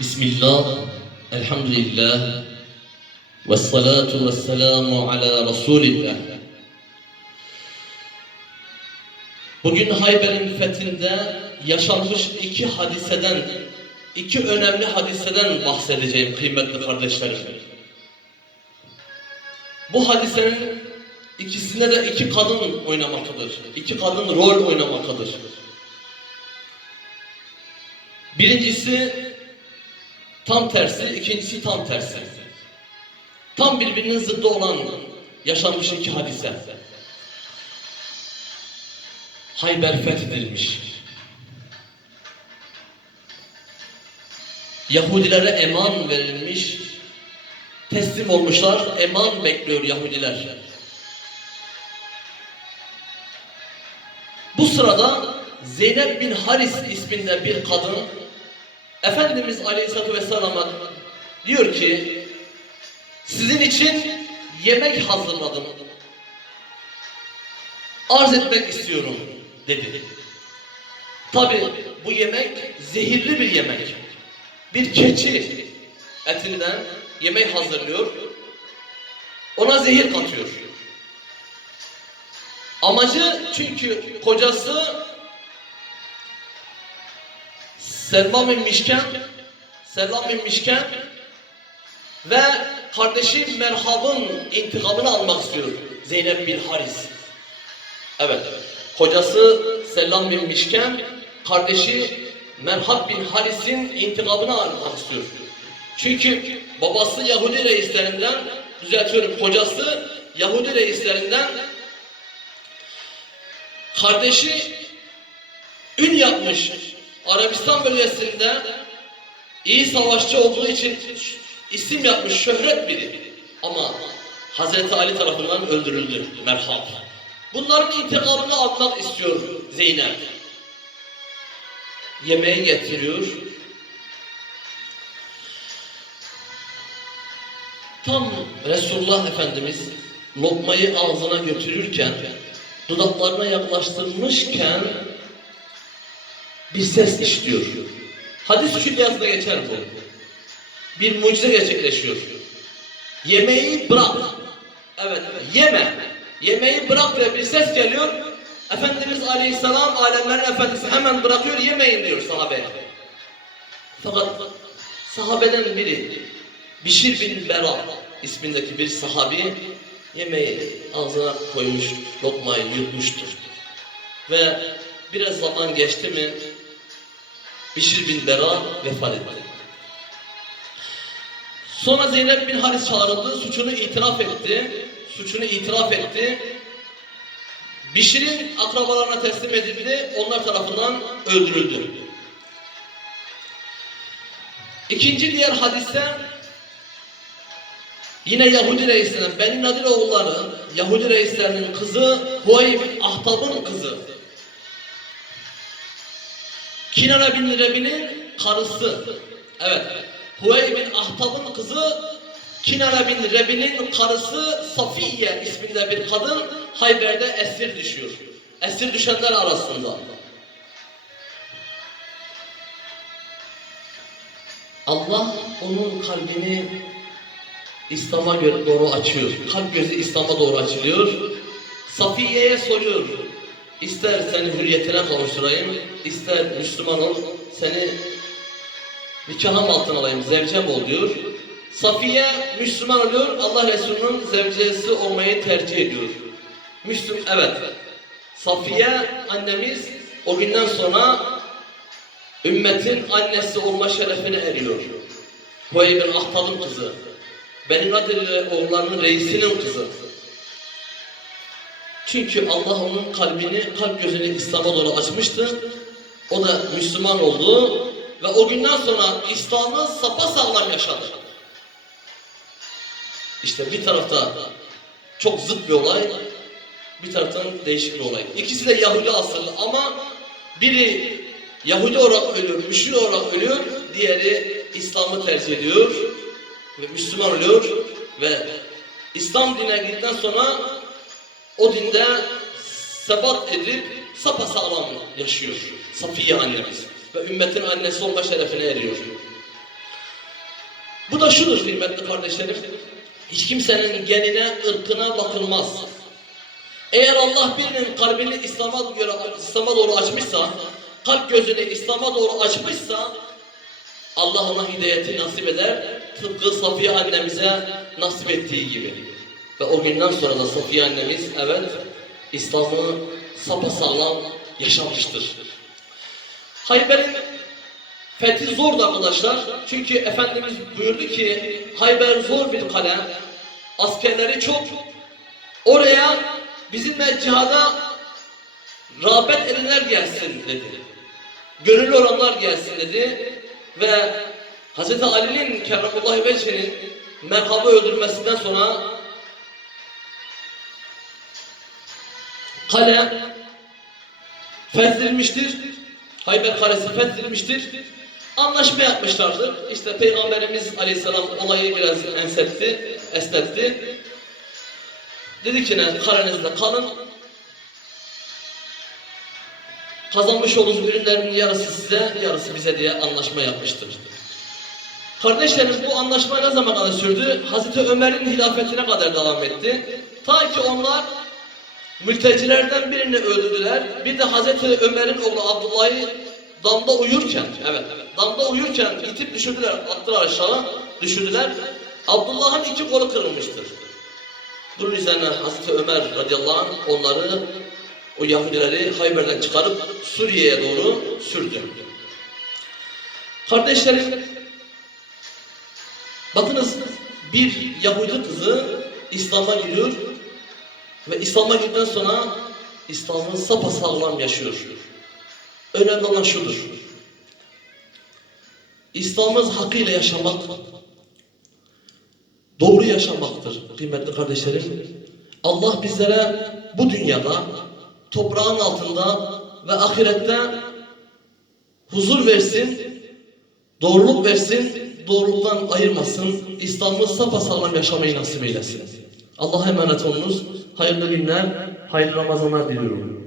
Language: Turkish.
بسم الله الحمد لله والصلاة والسلام على رسول الله Bugün Hayber'in fethinde yaşanmış iki hadiseden, iki önemli hadiseden bahsedeceğim kıymetli kardeşlerim. Bu hadisenin ikisinde de iki kadın oynamaktadır. İki kadın rol oynamaktadır. Birincisi tam tersi, ikincisi tam tersi. Tam birbirinin zıddı olan yaşanmış iki hadise. Hayber fethedilmiş. Yahudilere eman verilmiş. Teslim olmuşlar, eman bekliyor Yahudiler. Bu sırada Zeynep bin Haris isminde bir kadın Efendimiz Aleyhisselatü Vesselam'a diyor ki sizin için yemek hazırladım. Arz etmek istiyorum dedi. Tabi bu yemek zehirli bir yemek. Bir keçi etinden yemek hazırlıyor. Ona zehir katıyor. Amacı çünkü kocası Selman bin Mişken Selman bin Mişken ve kardeşi Merhab'ın intikamını almak istiyor. Zeynep bin Haris. Evet. Kocası Selam bin Mişken, kardeşi Merhab bin Haris'in intikamını almak istiyor. Çünkü babası Yahudi reislerinden, düzeltiyorum kocası Yahudi reislerinden kardeşi ün yapmış Arabistan bölgesinde iyi savaşçı olduğu için isim yapmış şöhret biri. Ama Hazreti Ali tarafından öldürüldü Merhab. Bunların intikamını almak istiyor Zeynep. Yemeği getiriyor. Tam Resulullah Efendimiz lokmayı ağzına götürürken, dudaklarına yaklaştırmışken bir ses işliyor. Hadis külliyatında geçer bu. Bir mucize gerçekleşiyor. Yemeği bırak. Evet, yeme. Yemeği bırak diye bir ses geliyor. Efendimiz Aleyhisselam alemlerin efendisi hemen bırakıyor yemeyin diyor sahabeye. Fakat sahabeden biri Bişir bin Bera ismindeki bir sahabi yemeği ağzına koymuş, lokmayı yutmuştur. Ve biraz zaman geçti mi Bişir bin Bera vefat etti. Sonra Zeynep bin Haris çağrıldı, suçunu itiraf etti. Suçunu itiraf etti. Bişir'in akrabalarına teslim edildi, onlar tarafından öldürüldü. İkinci diğer hadise yine Yahudi reislerinden Beni Nadir oğulları Yahudi reislerinin kızı Huayb Ahtab'ın kızı. Kinara bin Rebi'nin karısı. Evet. Huayb bin Ahtab'ın kızı Kinara bin Rebi'nin karısı Safiye isminde bir kadın Hayber'de esir düşüyor. Esir düşenler arasında. Allah onun kalbini İslam'a doğru açıyor. Kalp gözü İslam'a doğru açılıyor. Safiye'ye soruyor. İster seni hürriyetine kavuşturayım, ister Müslüman ol, seni nikahım altına alayım, zevcem ol diyor. Safiye Müslüman oluyor, Allah Resulü'nün zevcesi olmayı tercih ediyor. Müslüm, evet. Safiye annemiz o günden sonra ümmetin annesi olma şerefine eriyor. Hueyb'in Ahtab'ın kızı. Benim Nadir oğullarının reisinin kızı. Çünkü Allah onun kalbini, kalp gözünü İslam'a doğru açmıştı. O da Müslüman oldu ve o günden sonra İslam'ı sapasağlam yaşadı. İşte bir tarafta çok zıt bir olay, bir taraftan değişik bir olay. İkisi de Yahudi asıllı ama biri Yahudi olarak ölüyor, müşrik olarak ölüyor, diğeri İslam'ı tercih ediyor ve Müslüman oluyor ve İslam dine girdikten sonra o dinde sebat edip sapasağlam yaşıyor. Safiye annemiz ve ümmetin annesi olma şerefine eriyor. Bu da şudur kıymetli kardeşlerim. Hiç kimsenin genine, ırkına bakılmaz. Eğer Allah birinin kalbini İslam'a göre İslam'a doğru açmışsa, kalp gözünü İslam'a doğru açmışsa Allah ona hidayeti nasip eder. Tıpkı Safiye annemize nasip ettiği gibi. Ve o günden sonra da Safiye annemiz evet İslam'ı sapasağlam yaşamıştır. Hayber'in fethi zordu arkadaşlar. Çünkü Efendimiz buyurdu ki Hayber zor bir kale. Askerleri çok. Oraya bizimle cihada rağbet edenler gelsin dedi. Gönüllü olanlar gelsin dedi. Ve Hz. Ali'nin kerramullahi vecihinin merhabı öldürmesinden sonra kale fethedilmiştir. Hayber Kalesi fethedilmiştir. Anlaşma yapmışlardır. İşte Peygamberimiz Aleyhisselam olayı biraz ensetti, esnetti. Dedi ki ne, karenizde kalın. Kazanmış olduğunuz ürünlerin yarısı size, yarısı bize diye anlaşma yapmıştır. Kardeşlerim bu anlaşma ne zaman kadar sürdü? Hazreti Ömer'in hilafetine kadar devam etti. Ta ki onlar mültecilerden birini öldürdüler. Bir de Hazreti Ömer'in oğlu Abdullah'ı damda uyurken, evet, damda uyurken itip düşürdüler, attılar aşağı, düşürdüler. Abdullah'ın iki kolu kırılmıştır. Bunun üzerine Hazreti Ömer radıyallahu anh onları, o Yahudileri Hayber'den çıkarıp Suriye'ye doğru sürdü. Kardeşlerim, bakınız bir Yahudi kızı İslam'a giriyor ve İslam'a girdikten sonra İslam'ı sapasağlam yaşıyor. Önemli olan şudur. İslam'ı hakkıyla yaşamak, doğru yaşamaktır kıymetli kardeşlerim. Allah bizlere bu dünyada, toprağın altında ve ahirette huzur versin, doğruluk versin, doğruluktan ayırmasın, İslam'ı sapasağlam yaşamayı nasip eylesin. Allah'a emanet olunuz. Hayırlı günler, hayırlı Ramazanlar diliyorum.